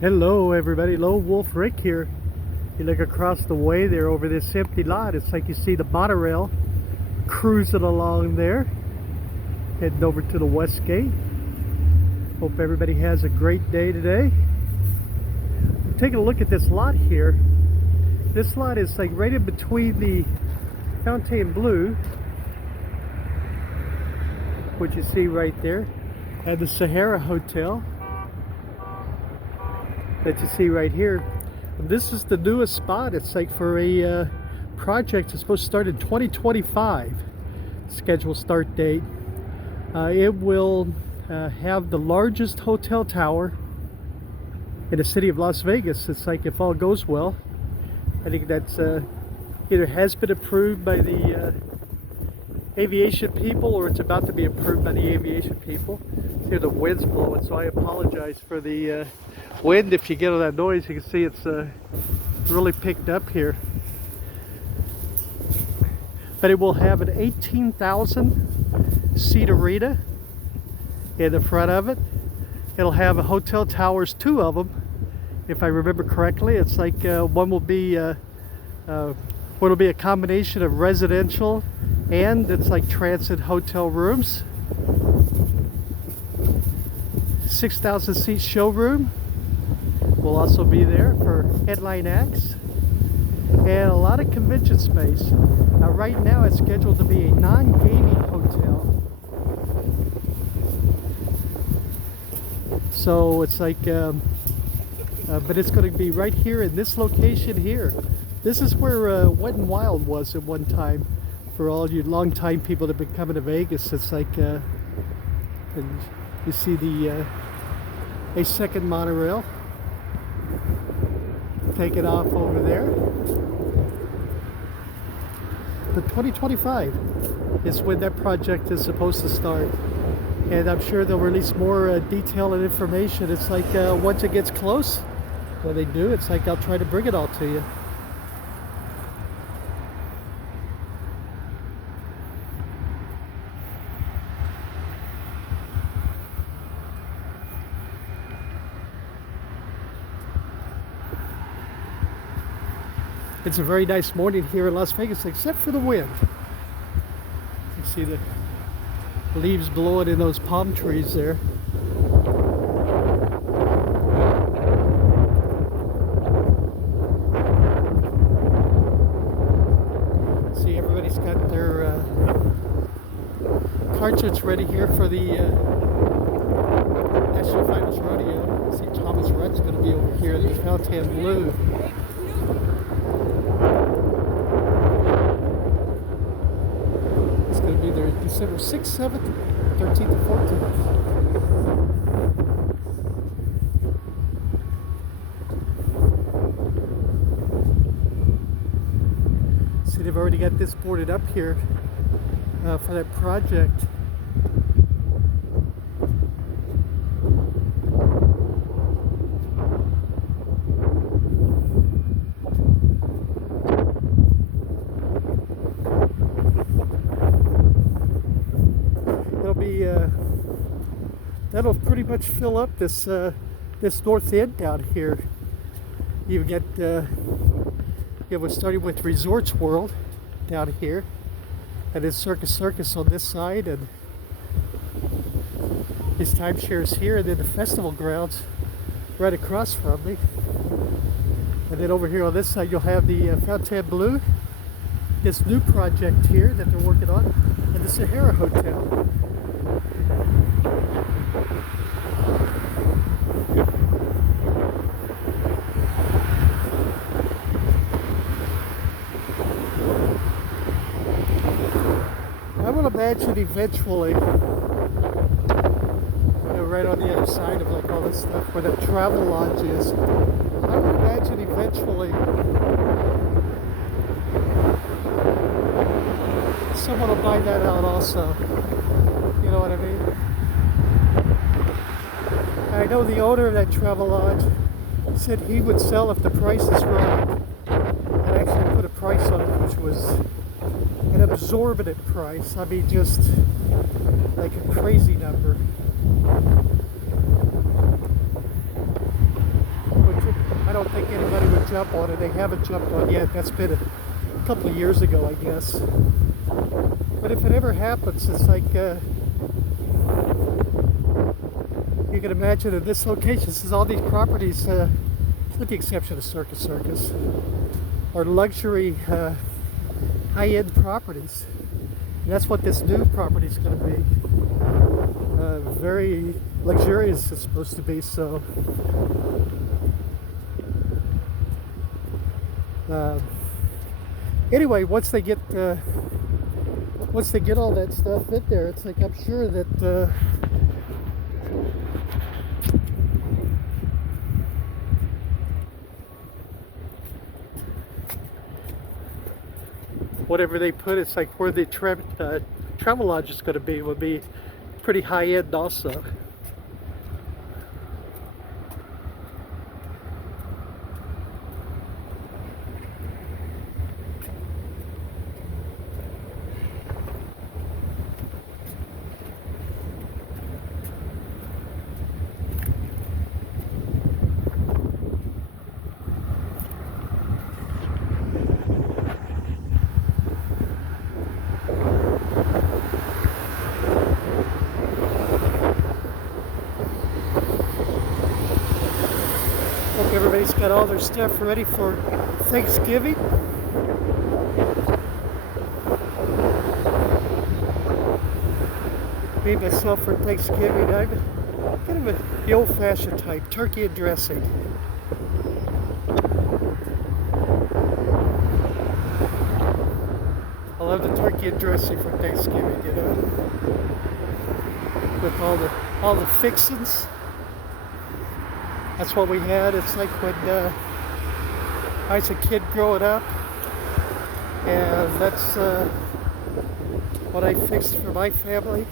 Hello everybody, Lone Wolf Rick here. You look across the way there over this empty lot, it's like you see the monorail cruising along there, heading over to the West Gate. Hope everybody has a great day today. Taking a look at this lot here. This lot is like right in between the Fontainebleau, which you see right there, and the Sahara Hotel that you see right here. This is the newest spot. It's like for a project that's supposed to start in 2025. Scheduled start date. It will have the largest hotel tower in the city of Las Vegas. It's like, if all goes well, I think that's either has been approved by the aviation people, or it's about to be approved by the aviation people. See, the wind's blowing, so I apologize for the wind. If you get all that noise, you can see it's really picked up here. But it will have an 18,000 seat arena in the front of it. It'll have a hotel towers, 2 of them, if I remember correctly. It's like one will be a combination of residential and it's like transit hotel rooms. 6,000 seat showroom will also be there for headline acts, and a lot of convention space. Right now it's scheduled to be a non-gaming hotel, so it's like but it's going to be right here in this location here. This is where Wet n Wild was at one time. For all you long-time people that have been coming to Vegas, it's like and you see the a second monorail taking off over there. But 2025 is when that project is supposed to start, and I'm sure they'll release more detail and information. It's like once it gets close, when they do, it's like I'll try to bring it all to you. It's a very nice morning here in Las Vegas, except for the wind. You see the leaves blowing in those palm trees there. See, everybody's got their cartridge ready here for the National Finals Rodeo. See, Thomas Rhett's going to be over here at the Fontainebleau. Be there December 6th, 7th, 13th, and 14th. See, they've already got this boarded up here for that project. That'll pretty much fill up this this north end down here. You get we're starting with Resorts World down here, and then Circus on this side, and these timeshares here, and then the festival grounds right across from me. And then over here on this side you'll have the Fontainebleau, this new project here that they're working on, and the Sahara Hotel. I would imagine eventually, right on the other side of like all this stuff where that travel lodge is, I would imagine eventually someone will buy that out also. You know what I mean? I know the owner of that travel lodge said he would sell if the price is right, and actually put a price on it, which was an exorbitant price. I mean, just like a crazy number. jump on it. They haven't jumped on yet. That's been a couple of years ago, I guess. But if it ever happens, it's like you can imagine in this location, this is all these properties, with the exception of Circus Circus, are luxury, high-end properties. And that's what this new property is going to be. Very luxurious it's supposed to be, so anyway, once they get all that stuff in there, it's like I'm sure that whatever they put, it's like where the Travelodge is going to be, will be pretty high end also. Hope everybody's got all their stuff ready for Thanksgiving. Me myself for Thanksgiving, I'm kind of the old-fashioned type, turkey and dressing. I love the turkey and dressing for Thanksgiving, you know, with all the fixings. That's what we had. It's like when I was a kid growing up, and that's what I fixed for my family.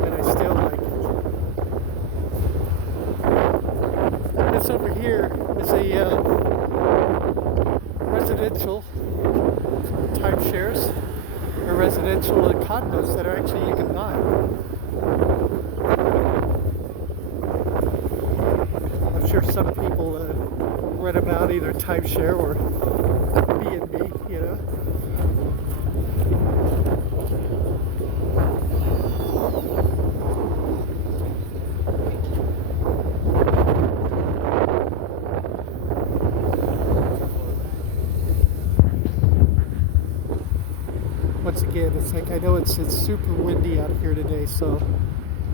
And I still like it. This over here is a residential timeshares, or residential condos that are actually you can buy. I'm sure some people read about either timeshare or B&B, you know. Once again, it's like I know it's super windy out here today, so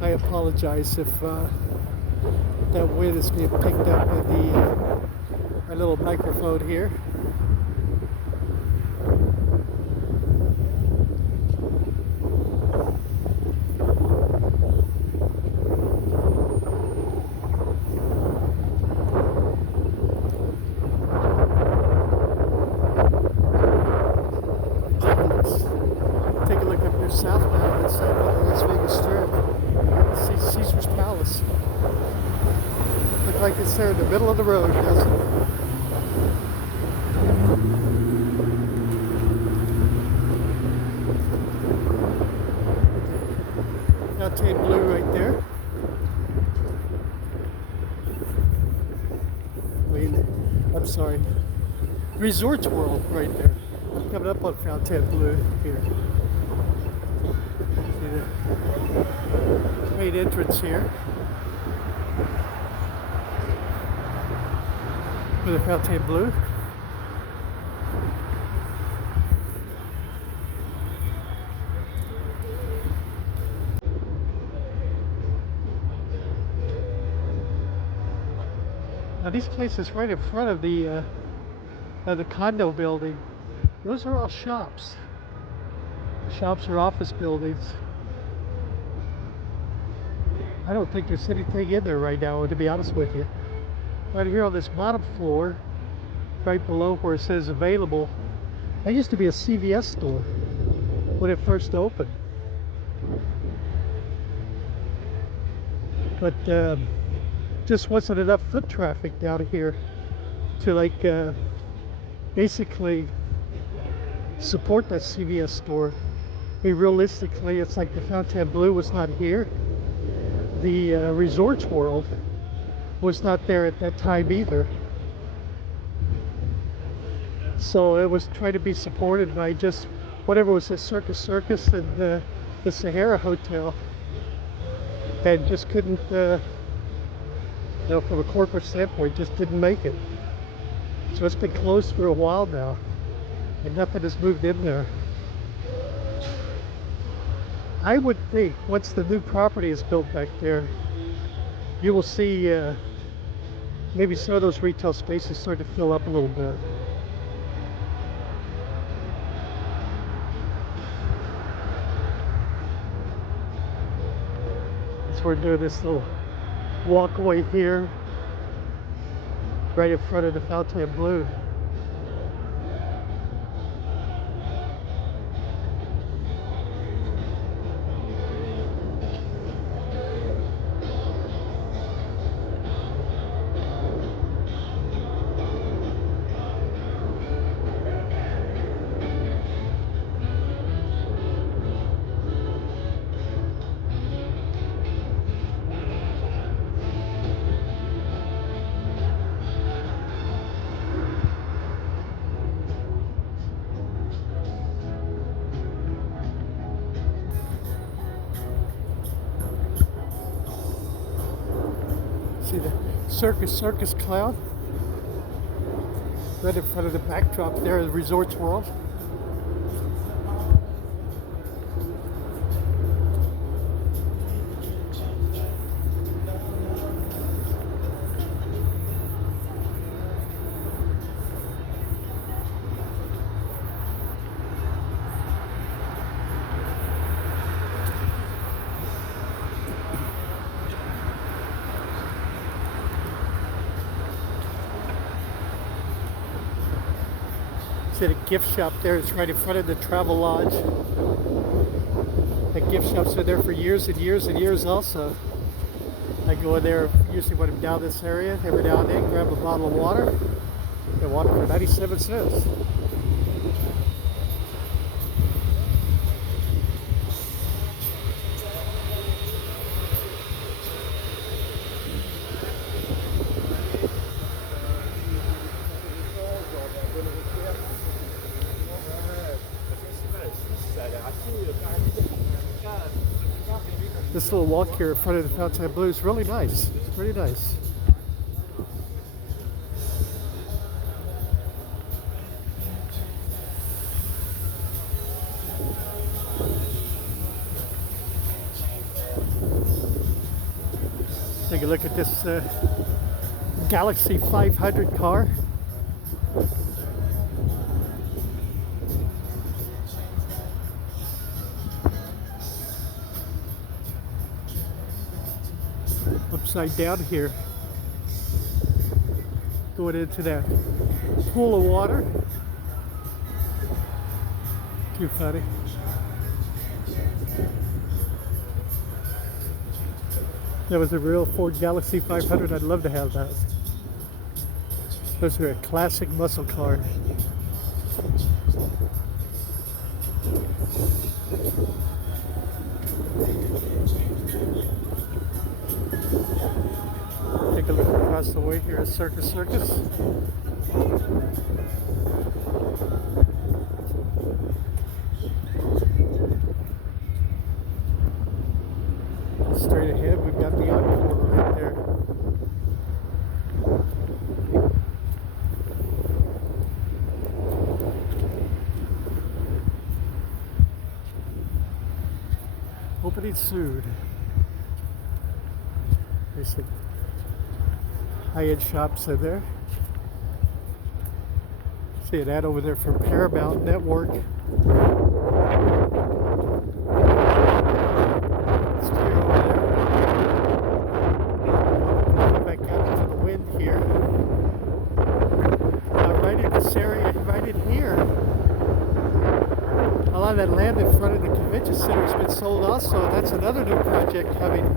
I apologize if that wind is being picked up in my little microphone here. Take a look up here southbound. It's like on the Las Vegas Strip. Caesar's Palace. Looks like it's there in the middle of the road, doesn't it? Fontainebleau right there. I'm sorry. Resorts World right there. I'm coming up on Fontainebleau here. See the main entrance here for the Fontainebleau. Now these places right in front of the condo building, those are all shops. Shops or office buildings. I don't think there's anything in there right now, to be honest with you. Right here on this bottom floor, right below where it says available, that used to be a CVS store when it first opened. But just wasn't enough foot traffic down here to like basically support that CVS store. I mean, realistically, it's like the Fontainebleau was not here. The Resorts World was not there at that time either. So it was trying to be supported by just whatever was at Circus Circus and the Sahara Hotel. That just couldn't, from a corporate standpoint, just didn't make it. So it's been closed for a while now, and nothing has moved in there. I would think once the new property is built back there, you will see maybe some of those retail spaces start to fill up a little bit. So we're doing this little walkway here, right in front of the Fontainebleau. See the Circus Circus cloud right in front of the backdrop there of the Resorts World. See the gift shop there is right in front of the Travel Lodge. The gift shops are there for years and years and years also. I go in there usually when I'm down this area, every now and then, grab a bottle of water. Get water for 97 cents. This little walk here in front of the Fontainebleau is really nice. It's really nice. Take a look at this Galaxy 500 car. Upside down here, going into that pool of water. Too funny. That was a real Ford Galaxy 500. I'd love to have that. Those are a classic muscle car. Take a look across the way here at Circus Circus. Straight ahead, we've got the Encore right there. Opening soon. There's some high-end shops in there. See an ad over there from Paramount Network. Steer over there. Back out into the wind here. Right in this area, right in here. A lot of that land in front of the convention center has been sold also. That's another new project coming.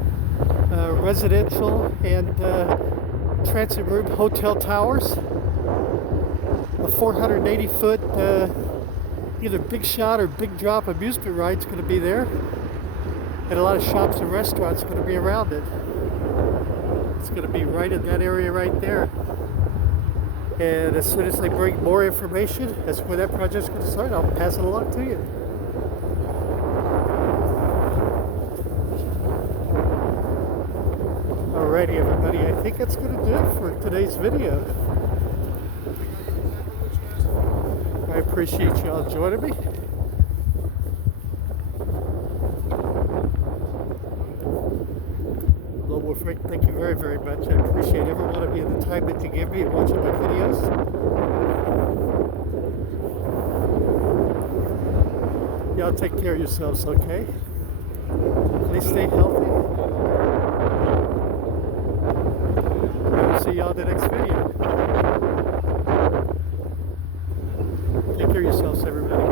Residential and transit room hotel towers. A 480-foot either Big Shot or Big Drop amusement ride's going to be there. And a lot of shops and restaurants are going to be around it. It's going to be right in that area right there. And as soon as they bring more information as to where that project's going to start, I'll pass it along to you. Alrighty, everybody, I think that's going to do it for today's video. I appreciate y'all joining me. Global Frank, thank you very, very much. I appreciate every one of you and the time that you give me and watching my videos. Y'all take care of yourselves, okay? Please stay healthy. I'll see y'all in the next video. Take care of yourselves, everybody.